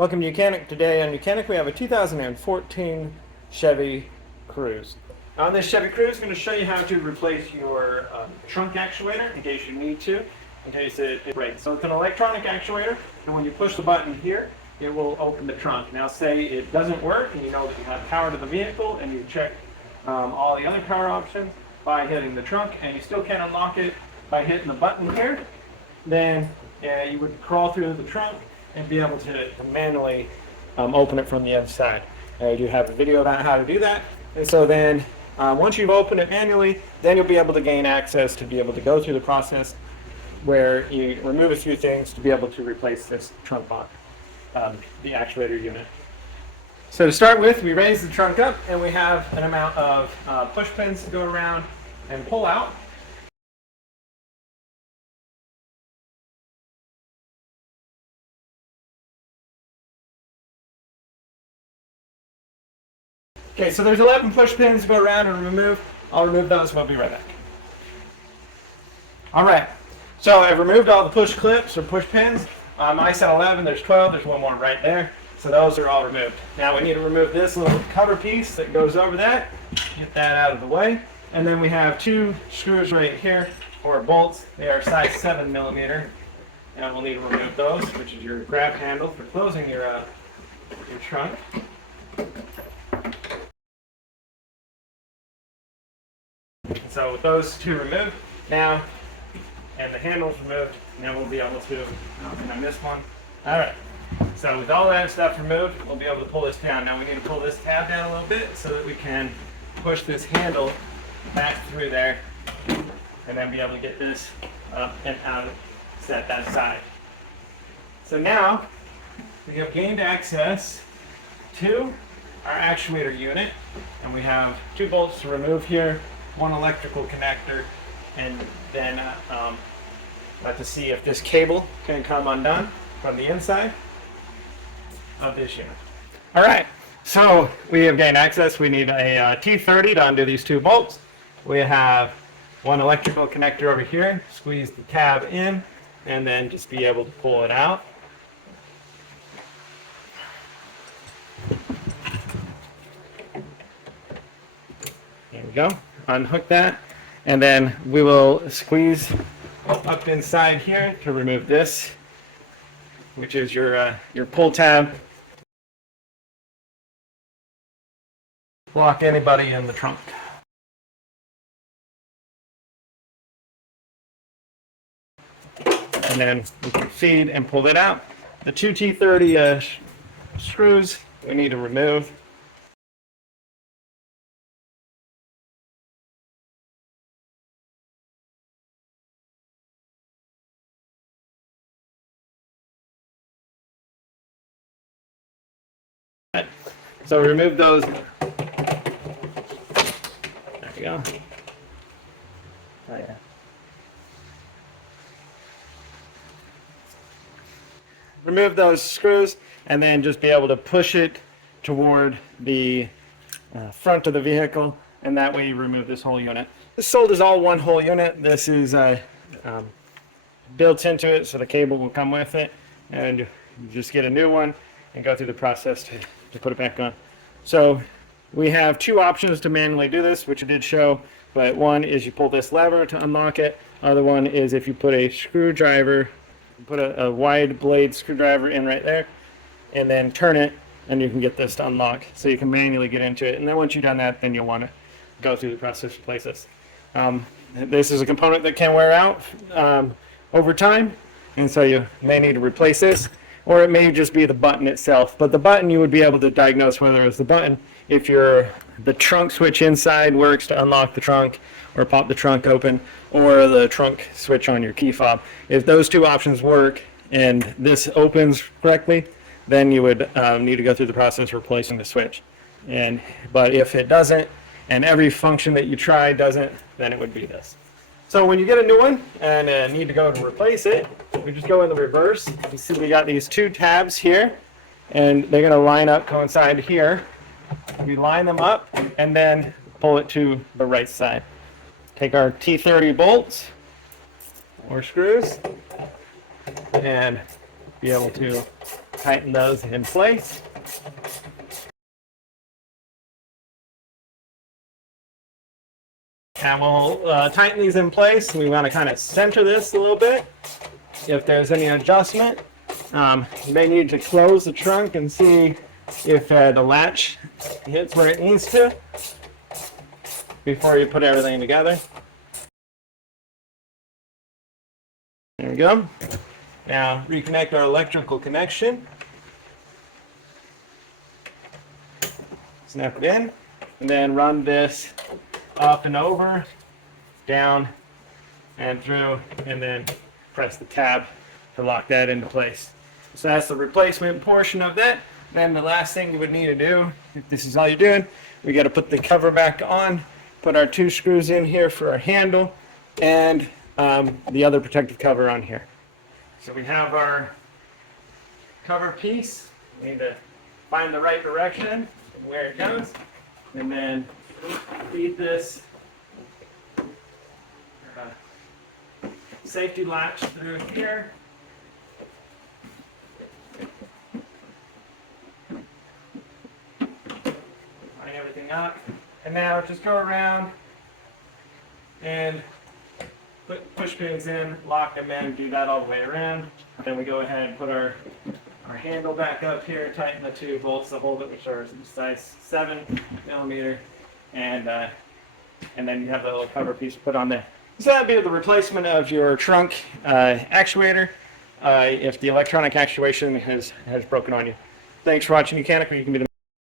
Welcome to YOUCANIC. Today on YOUCANIC we have a 2014 Chevy Cruze. On this Chevy Cruze, I'm going to show you how to replace your trunk actuator in case you need to, in case it breaks. So it's an electronic actuator, and when you push the button here, it will open the trunk. Now say it doesn't work, and you know that you have power to the vehicle, and you check all the other power options by hitting the trunk, and you still can't unlock it by hitting the button here, then you would crawl through the trunk and be able to manually open it from the inside. I do have a video about how to do that. And so then once you've opened it manually, then you'll be able to gain access to be able to go through the process where you remove a few things to be able to replace this trunk box, the actuator unit. So to start with, we raise the trunk up and we have an amount of push pins to go around and pull out. Okay, so there's 11 push pins to go around and remove. I'll remove those and we'll be right back. All right, so I've removed all the push clips or push pins. I said 11, there's 12, there's one more right there. So those are all removed. Now we need to remove this little cover piece that goes over that. Get that out of the way. And then we have two screws right here, or bolts. They are size 7mm. And we'll need to remove those, which is your grab handle for closing your trunk. So with those two removed now, and the handles removed, now we'll be able to, and I missed one. All right, so with all that stuff removed, we'll be able to pull this down. Now we need to pull this tab down a little bit so that we can push this handle back through there, and then be able to get this up and out, set that aside. So now we have gained access to our actuator unit, and we have two bolts to remove here, one electrical connector, and then to see if this cable can come undone from the inside of this unit. All right, so we have gained access. We need a T30 to undo these two bolts. We have one electrical connector over here. Squeeze the tab in and then just be able to pull it out. There we go. Unhook that, and then we will squeeze up inside here to remove this, which is your pull tab. Block anybody in the trunk. And then we can feed and pull it out. The two T30 screws we need to remove. So remove those. There we go. Oh, yeah. Remove those screws and then just be able to push it toward the front of the vehicle, and that way you remove this whole unit. This sold as all one whole unit. This is built into it, so the cable will come with it, and you just get a new one and go through the process to put it back on. So we have two options to manually do this, which I did show, but one is you pull this lever to unlock it. Other one is if you put a screwdriver, put a wide blade screwdriver in right there, and then turn it, and you can get this to unlock. So you can manually get into it, and then once you've done that, then you'll want to go through the process to replace this. This is a component that can wear out over time, and so you may need to replace this. Or it may just be the button itself. But the button, you would be able to diagnose whether it's the button if the trunk switch inside works to unlock the trunk or pop the trunk open, or the trunk switch on your key fob. If those two options work and this opens correctly, then you would need to go through the process of replacing the switch. But if it doesn't, and every function that you try doesn't, then it would be this. So when you get a new one and need to go and replace it, we just go in the reverse. You see we got these two tabs here, and they're going to line up, coincide here. We line them up and then pull it to the right side. Take our T30 bolts or screws and be able to tighten those in place. And we'll tighten these in place. We want to kind of center this a little bit. If there's any adjustment, you may need to close the trunk and see if the latch hits where it needs to before you put everything together. There we go. Now reconnect our electrical connection. Snap it in, and then run this up and over, down and through, and then press the tab to lock that into place. So that's the replacement portion of that. Then the last thing you would need to do, if this is all you're doing, we got to put the cover back on, put our 2 screws in here for our handle, and the other protective cover on here. So we have our cover piece. We need to find the right direction and where it goes, and then feed this safety latch through here. Line everything up, and now just go around and put push pins in, lock them in, do that all the way around. Then we go ahead and put our handle back up here, tighten the 2 bolts that hold it, which are size 7mm, and then you have the little cover piece put on there. So that'd be the replacement of your trunk actuator if the electronic actuation has broken on you. Thanks for watching YOUCANIC. You can be the